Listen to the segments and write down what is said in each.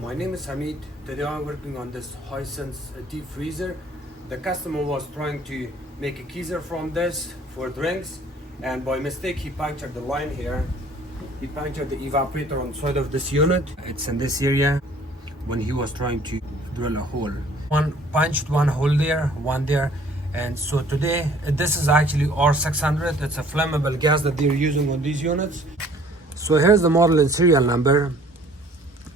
my name is Hamid. Today I'm working on this Hisense deep freezer. The customer was trying to make a Keezer from this for drinks, and by mistake he punctured the line here. He punctured the evaporator on the side of this unit. It's in this area when he was trying to drill a hole. One punched one hole there, one there. And so today, this is actually R600. It's a flammable gas that they're using on these units. So here's the model and serial number.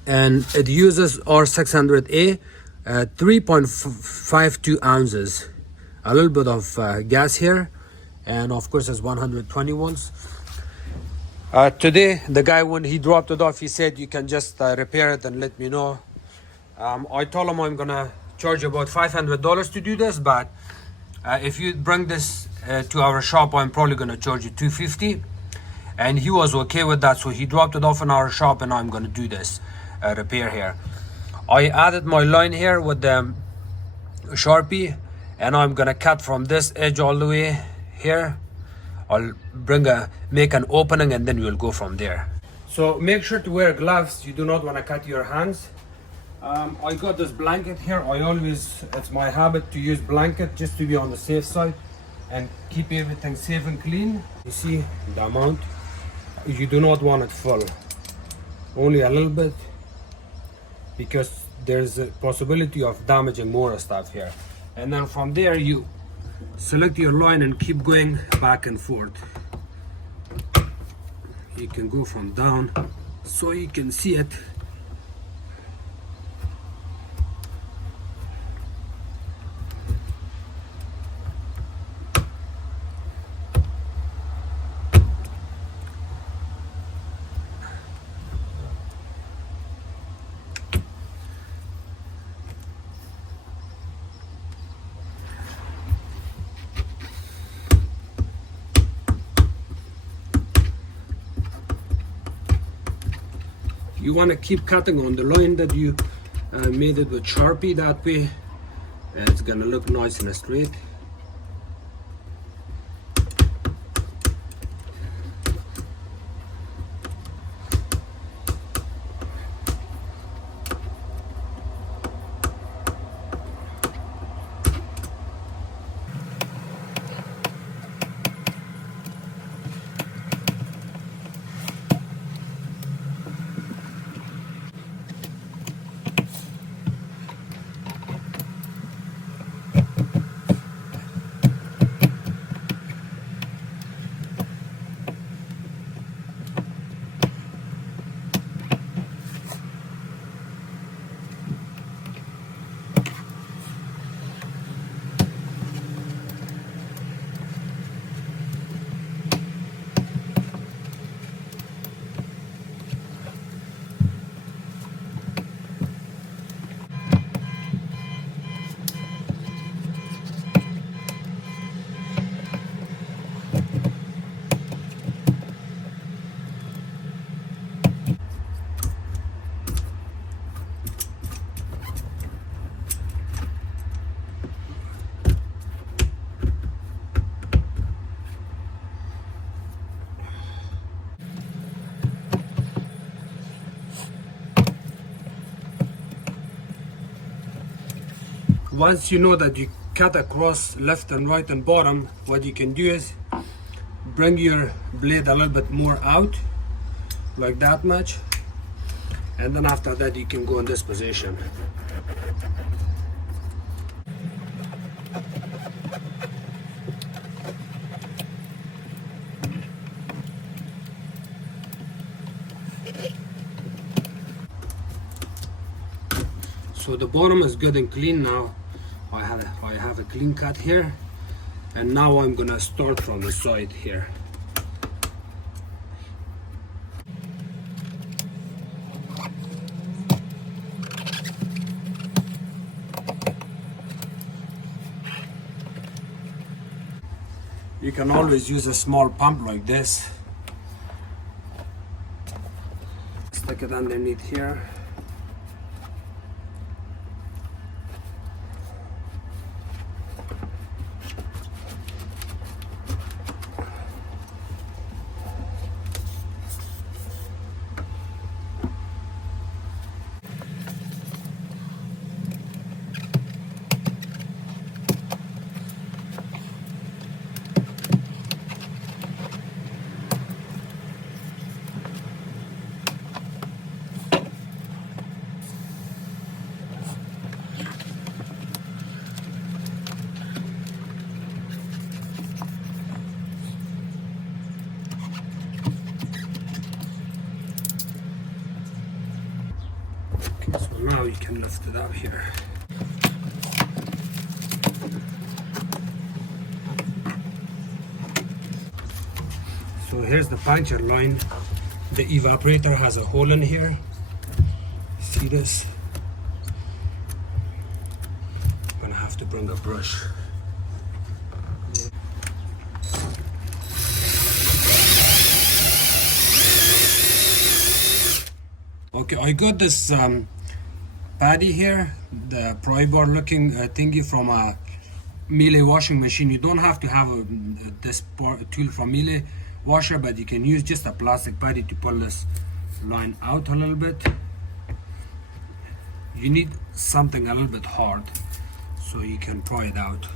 And it uses R600A, 3.52 ounces. A little bit of gas here. And of course it's 120 volts. Today, the guy, when he dropped it off, he said, you can just repair it and let me know. I told him I'm gonna charge about $500 to do this, but if you bring this to our shop, I'm probably gonna charge you $250. And he was okay with that, so he dropped it off in our shop, and I'm gonna do this repair here. I added my line here with the Sharpie, and I'm gonna cut from this edge all the way here. I'll make an opening, and then we'll go from there. So make sure to wear gloves. You do not want to cut your hands. I got this blanket here. It's my habit to use blanket just to be on the safe side and keep everything safe and clean. You see the amount. You do not want it full, only a little bit, because there's a possibility of damaging more stuff here. And then from there you select your line and keep going back and forth. You can go from down so you can see it. You want to keep cutting on the line that you made it with Sharpie. That way it's gonna look nice and straight. Once you know that you cut across left and right and bottom, what you can do is bring your blade a little bit more out, like that much, and then after that you can go in this position. So the bottom is good and clean now. I have a clean cut here, and now I'm gonna start from the side here. You can always use a small pump like this. Stick it underneath here. now you can lift it up here. So here's the puncture line. The evaporator has a hole in here. See this? I'm gonna have to bring a brush. Okay, I got this paddy here, the pry bar looking thingy from a Miele washing machine. You don't have to have this tool from Miele washer, but you can use just a plastic paddy to pull this line out a little bit. You need something a little bit hard so you can pry it out.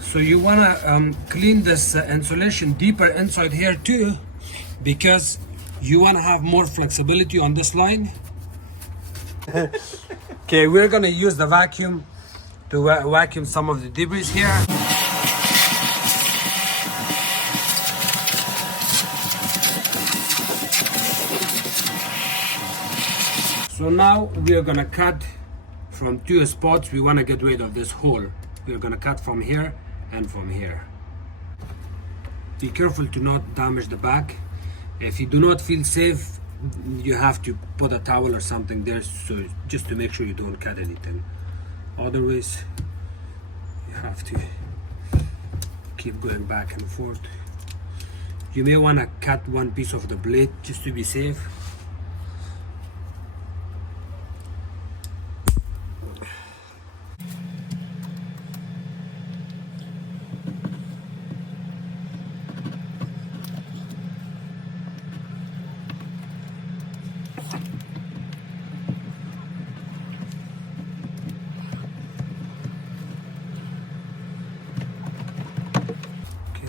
So you want to clean this insulation deeper inside here too, because you want to have more flexibility on this line. Okay, we're going to use the vacuum to vacuum some of the debris here. So now we are going to cut from two spots. We want to get rid of this hole. We're going to cut from here and from here. Be careful to not damage the back. If you do not feel safe, you have to put a towel or something there, so just to make sure you don't cut anything. Otherwise, you have to keep going back and forth. You may want to cut one piece of the blade just to be safe.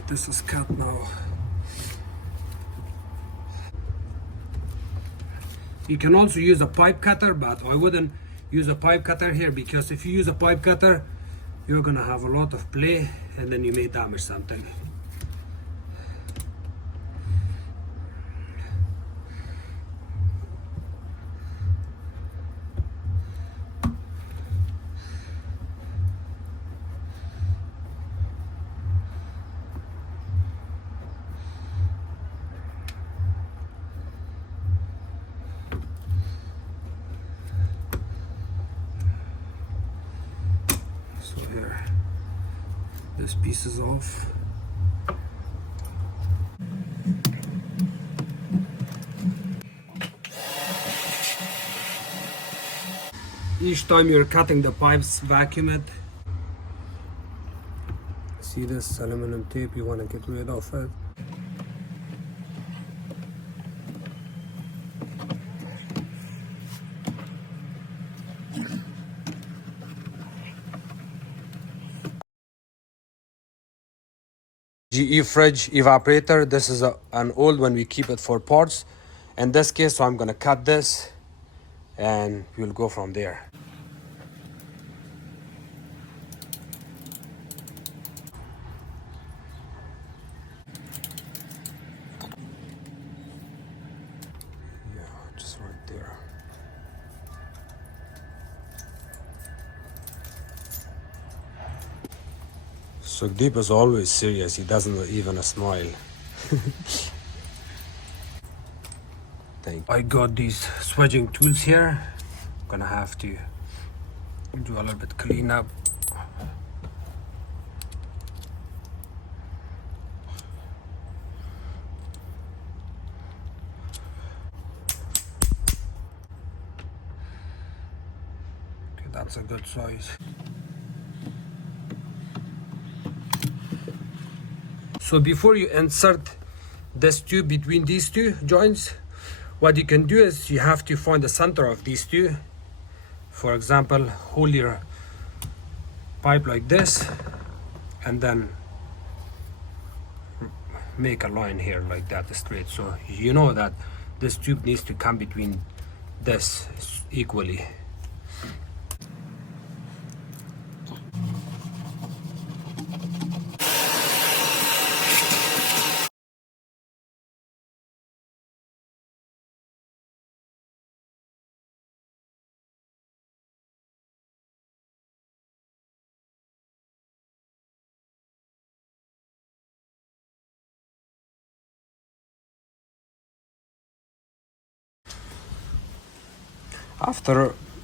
This is cut now. You can also use a pipe cutter, but I wouldn't use a pipe cutter here, because if you use a pipe cutter, you're gonna have a lot of play and then you may damage something. Here, this piece is off. Each time you're cutting the pipes, vacuum it. See this aluminum tape, you want to get rid of it. GE fridge evaporator. This is an old one, we keep it for parts. In this case, so I'm gonna cut this and we'll go from there. Yeah, just right there. So Deep is always serious, he doesn't even smile. I got these swedging tools here. I'm gonna have to do a little bit cleanup. That's a good size. So before you insert this tube between these two joints, what you can do is you have to find the center of these two. For example, hold your pipe like this and then make a line here like that, straight, so you know that this tube needs to come between this equally.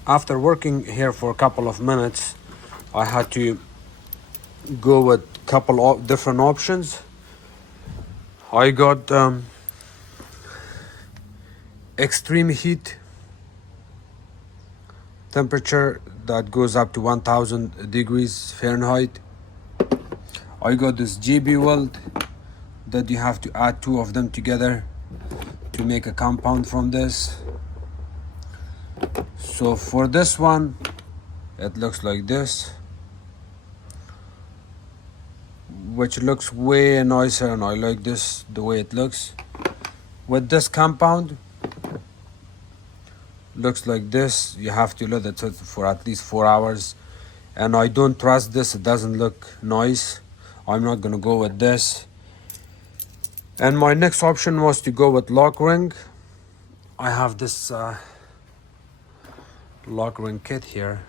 After working here for a couple of minutes, I had to go with a couple of different options. I got extreme heat temperature that goes up to 1000 degrees Fahrenheit. I got this JB weld that you have to add two of them together to make a compound from this. So for this one, it looks like this, which looks way nicer, and I like this, the way it looks. With this compound, looks like this. You have to let it sit for at least 4 hours, and I don't trust this. It doesn't look nice. I'm not gonna go with this. And my next option was to go with lock ring. I have this lock ring kit here.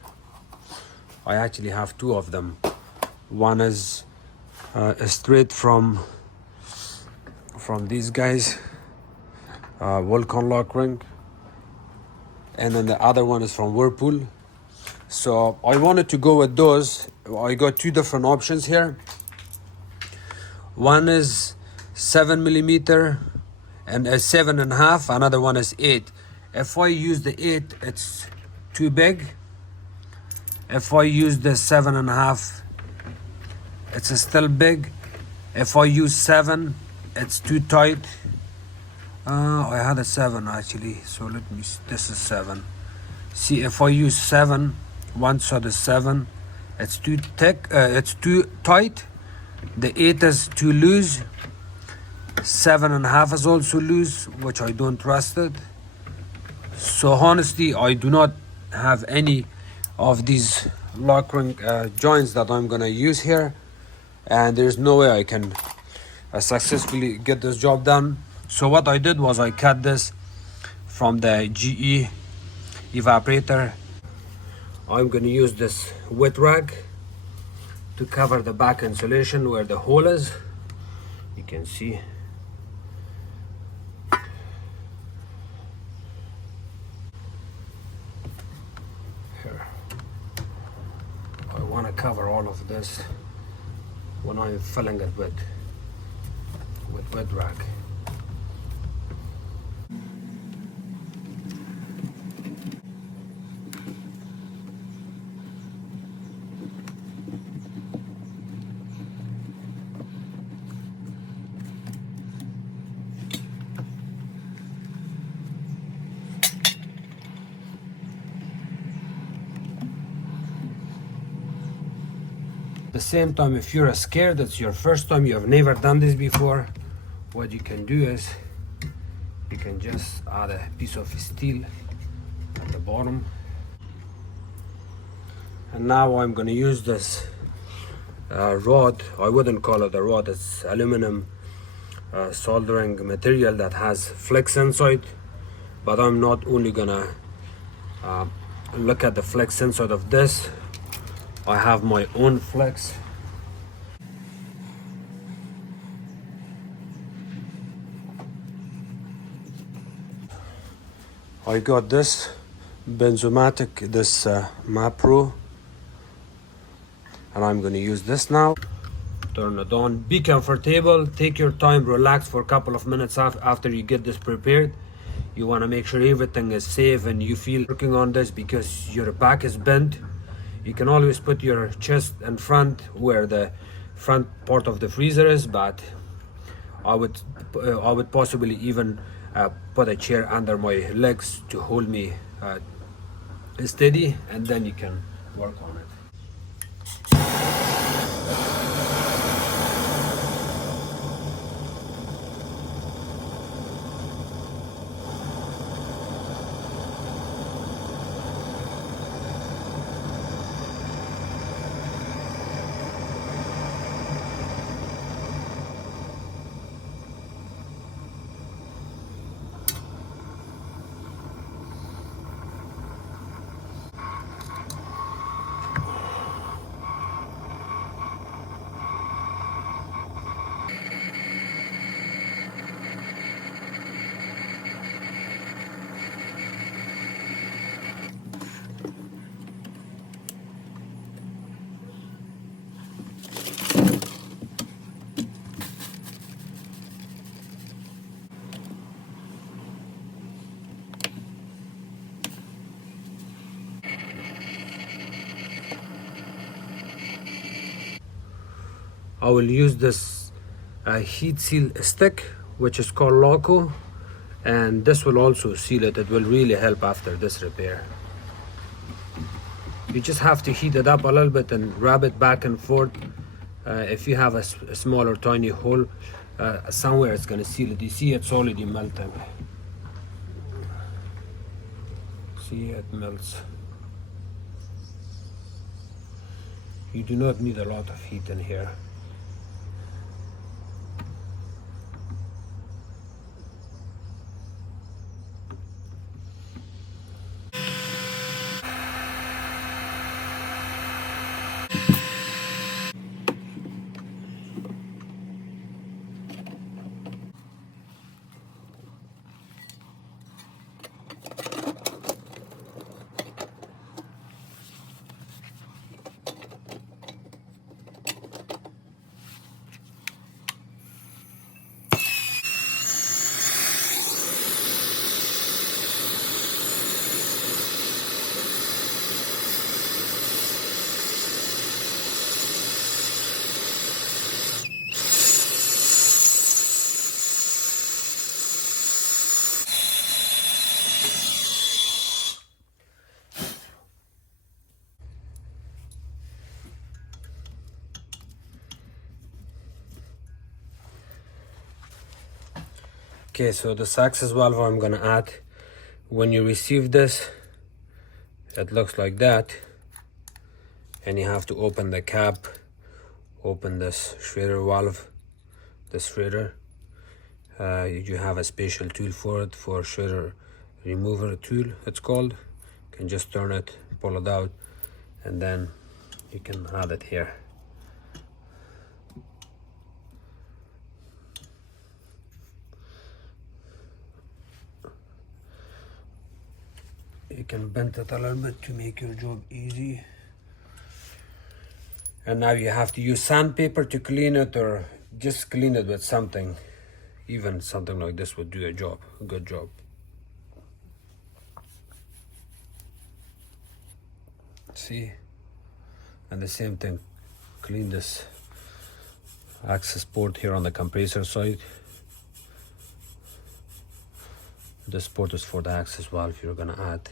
I actually have two of them. One is straight from these guys, Vulcan lock ring, and then the other one is from Whirlpool. So I wanted to go with those. I got two different options here. One is 7mm and a 7.5. Another one is 8. If I use the 8, it's too big. If I use the 7.5, it's still big. If I use 7, it's too tight. I had a 7 actually, so let me see. This is 7. See, if I use 7, one side is 7, it's too thick, it's too tight. The 8 is too loose. 7.5 is also loose, which I don't trust it. So honestly, I do not have any of these lock ring joints that I'm gonna use here, and there's no way I can successfully get this job done. So what I did was I cut this from the GE evaporator. I'm gonna use this wet rag to cover the back insulation where the hole is. You can see. Here. I want to cover all of this when I'm filling it with wet rag. At the same time, if you're scared, it's your first time, you have never done this before, what you can do is you can just add a piece of steel at the bottom. And now I'm going to use this rod. I wouldn't call it a rod, it's aluminum soldering material that has flex inside, but I'm not only gonna look at the flex inside of this. I have my own flex. I got this Benzomatic, this MAP Pro, and I'm going to use this now. Turn it on. Be comfortable, take your time, relax for a couple of minutes after you get this prepared. You want to make sure everything is safe and you feel working on this because your back is bent. You can always put your chest in front where the front part of the freezer is, but I would possibly even put a chair under my legs to hold me steady, and then you can work on it. I will use this heat seal stick, which is called Loco, and this will also seal it. It will really help after this repair. You just have to heat it up a little bit and rub it back and forth. If you have a small or tiny hole somewhere, it's going to seal it. You see it's already melting. See, it melts. You do not need a lot of heat in here. Okay, so the access valve I'm gonna add, when you receive this, it looks like that, and you have to open the cap, open this shredder valve, this shredder. You have a special tool for it, for shredder remover tool it's called. You can just turn it, pull it out, and then you can add it here. You can bend it a little bit to make your job easy. And now you have to use sandpaper to clean it, or just clean it with something. Even something like this would do a good job. See? And the same thing, clean this access port here on the compressor side. This port is for the access valve you're gonna add.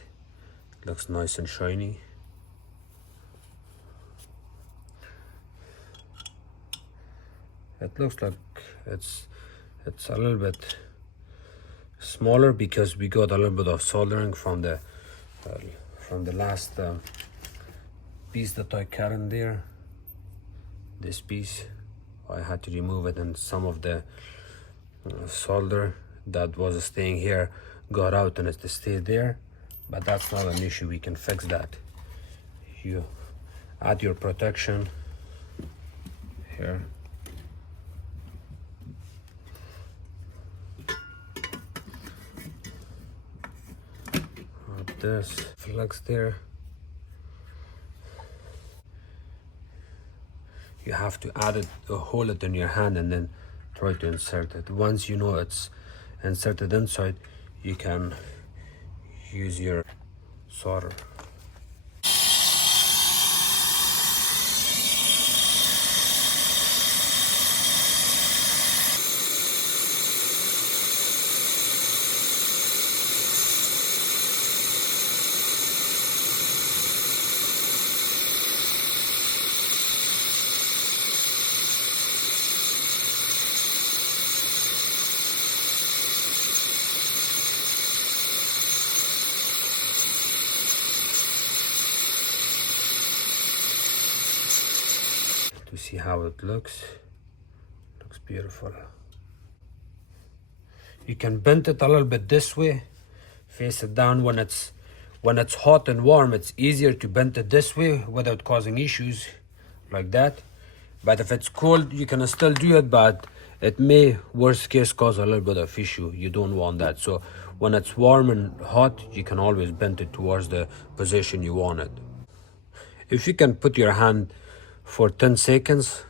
Looks nice and shiny. It looks like it's a little bit smaller because we got a little bit of soldering from the last piece that I cut in there. This piece, I had to remove it, and some of the solder that was staying here got out and it stayed there. But that's not an issue, we can fix that. You add your protection here. Add this flex there. You have to add it, hold it in your hand, and then try to insert it. Once you know it's inserted inside, you can use your solder. to see how it looks. Looks beautiful. You can bend it a little bit this way, face it down. When it's hot and warm, it's easier to bend it this way without causing issues like that. But if it's cold, you can still do it, but it may, worst case, cause a little bit of issue. You don't want that. So when it's warm and hot, you can always bend it towards the position you want it. If you can put your hand for 10 seconds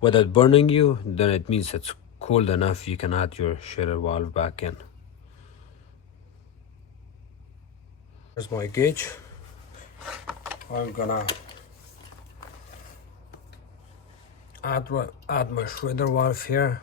without burning you, then it means it's cold enough. You can add your shader valve back in. Here's my gauge. I'm gonna add my shader valve here.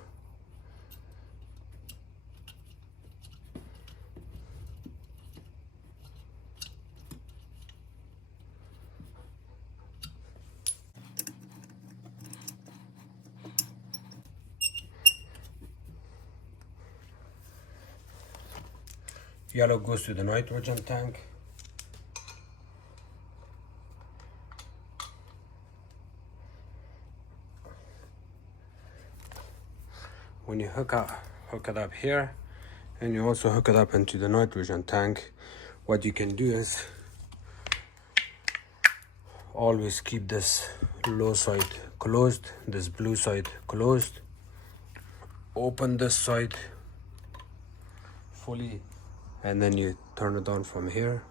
Yellow goes to the nitrogen tank. When you hook it up here, and you also hook it up into the nitrogen tank, what you can do is always keep this low side closed, this blue side closed. Open this side fully, and then you turn it on from here.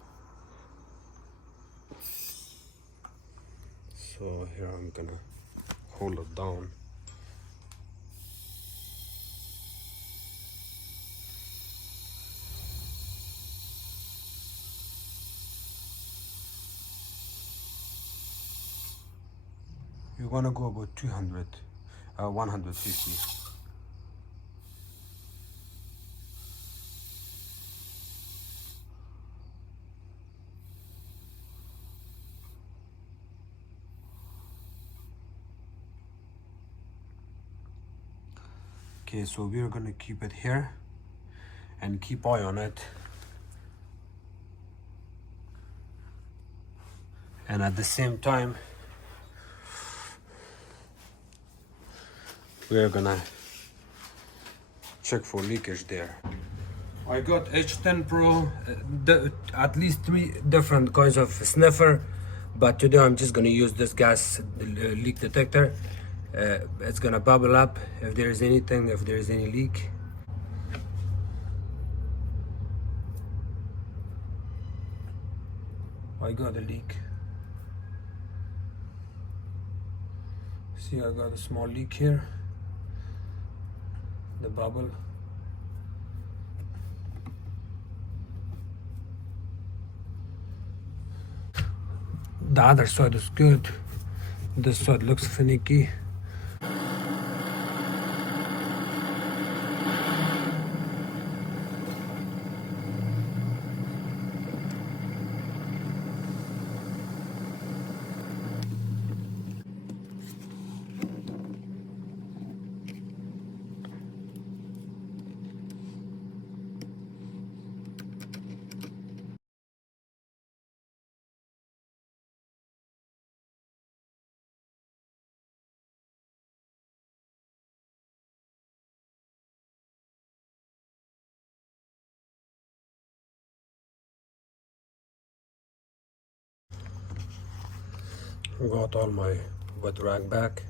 So here I'm gonna hold it down. You want to go about 150. Okay, so we're going to keep it here and keep eye on it. And at the same time, we're gonna check for leakage there. I got H10 Pro, at least 3 different kinds of sniffer, but today I'm just gonna use this gas leak detector. It's gonna bubble up if there is anything, if there is any leak. I got a leak. See, I got a small leak here. The bubble. The other side is good. This side looks finicky. Got all my wet rag back,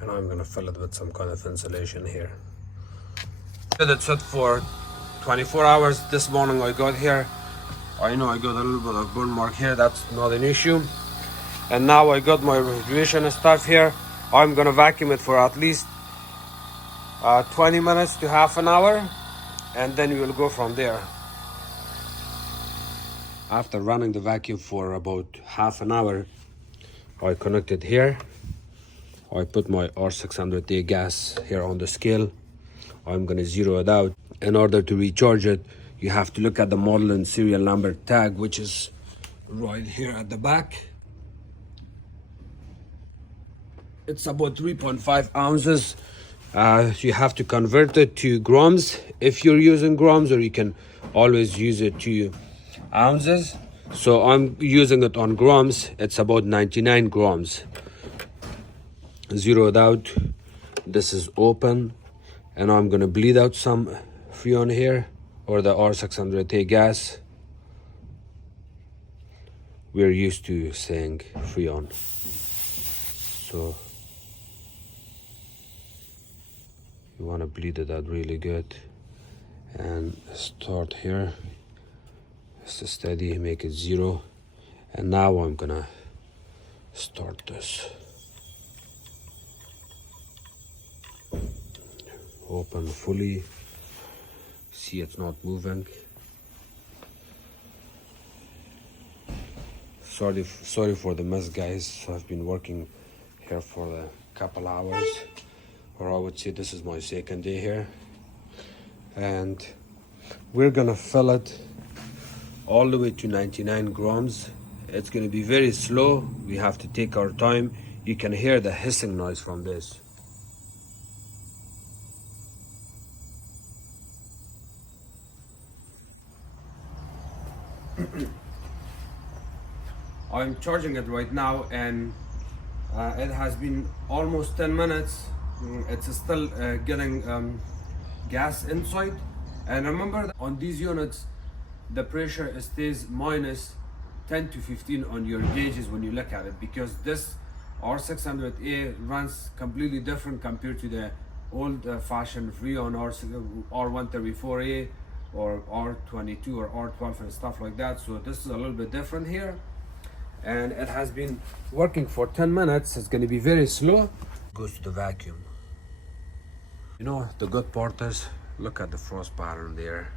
and I'm gonna fill it with some kind of insulation here. It set for 24 hours. This morning I got here. I know I got a little bit of burn mark here. That's not an issue. And now I got my refrigeration stuff here. I'm gonna vacuum it for at least 20 minutes to half an hour, and then we will go from there. After running the vacuum for about half an hour, I connected here. I put my R600A gas here on the scale. I'm gonna zero it out. In order to recharge it, you have to look at the model and serial number tag, which is right here at the back. It's about 3.5 ounces. You have to convert it to grams if you're using grams, or you can always use it to ounces. So I'm using it on grams. It's about 99 grams. Zeroed out. This is open, and I'm gonna bleed out some Freon here, or the R600A gas. We're used to saying Freon. So you wanna bleed it out really good. And start here. It's steady, make it 0. And now I'm gonna start this. Open fully. See, it's not moving. Sorry for the mess, guys. I've been working here for a couple hours, or I would say this is my second day here. And we're gonna fill it all the way to 99 grams. It's gonna be very slow. We have to take our time. You can hear the hissing noise from this. I'm charging it right now, and it has been almost 10 minutes. It's still getting gas inside. And remember that on these units, the pressure stays minus 10 to 15 on your gauges when you look at it, because this R600A runs completely different compared to the old fashioned Freon R134A or R22 or R12 and stuff like that. So this is a little bit different here, and it has been working for 10 minutes. It's going to be very slow. Goes to the vacuum. You know, the good part is, look at the frost pattern there.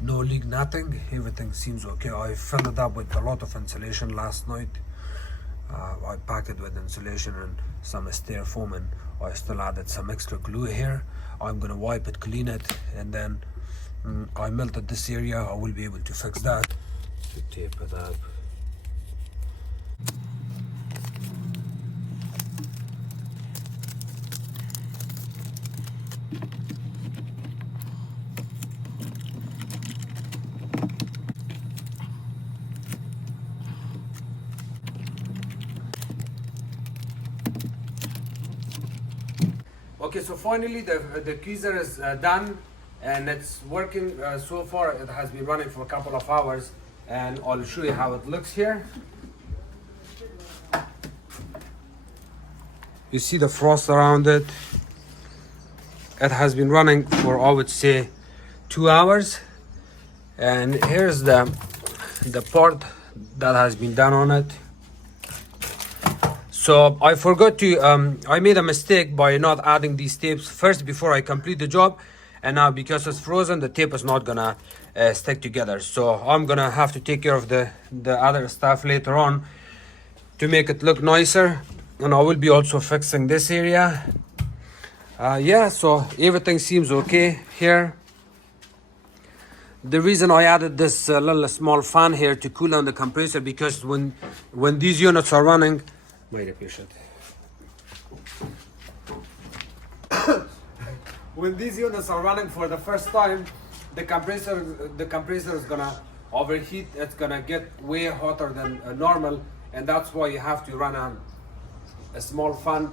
No leak, nothing. Everything seems okay. I filled it up with a lot of insulation last night. I packed it with insulation and some styrofoam, and I still added some extra glue here. I'm gonna wipe it, clean it, and then I melted this area. I will be able to fix that. To tape it up. Okay, so finally the Keezer is done, and it's working so far. It has been running for a couple of hours, and I'll show you how it looks here. You see the frost around it. It has been running for, I would say, 2 hours, and here's the part that has been done on it. So I forgot to, I made a mistake by not adding these tapes first before I complete the job. And now because it's frozen, the tape is not gonna stick together. So I'm gonna have to take care of the other stuff later on to make it look nicer. And I will be also fixing this area. Yeah, so everything seems okay here. The reason I added this little small fan here to cool down the compressor, because when these units are running, wait a patient. When these units are running for the first time, the compressor is gonna overheat. It's gonna get way hotter than normal, and that's why you have to run a small fan,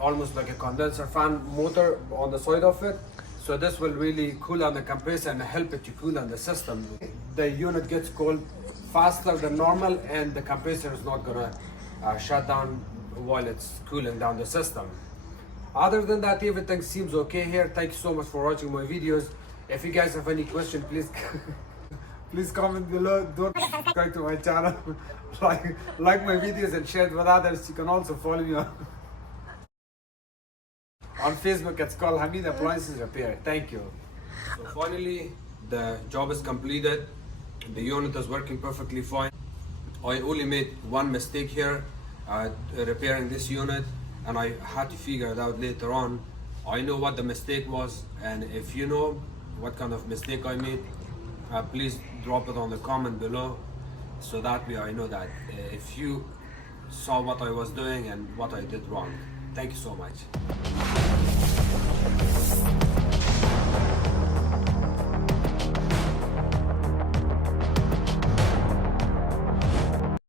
almost like a condenser fan motor on the side of it. So this will really cool down the compressor and help it to cool down the system. The unit gets cold faster than normal, and the compressor is not gonna shut down while it's cooling down the system. Other than that, everything seems okay here. Thank you so much for watching my videos. If you guys have any question, please please comment below. Don't subscribe to my channel. like my videos and share it with others. You can also follow me on Facebook. It's called Hamid Appliances Repair. Thank you. So finally, the job is completed. The unit is working perfectly fine. I only made one mistake here, repairing this unit, and I had to figure it out later on. I know what the mistake was, and if you know what kind of mistake I made, please drop it on the comment below, so that way I know that. If you saw what I was doing and what I did wrong. Thank you so much.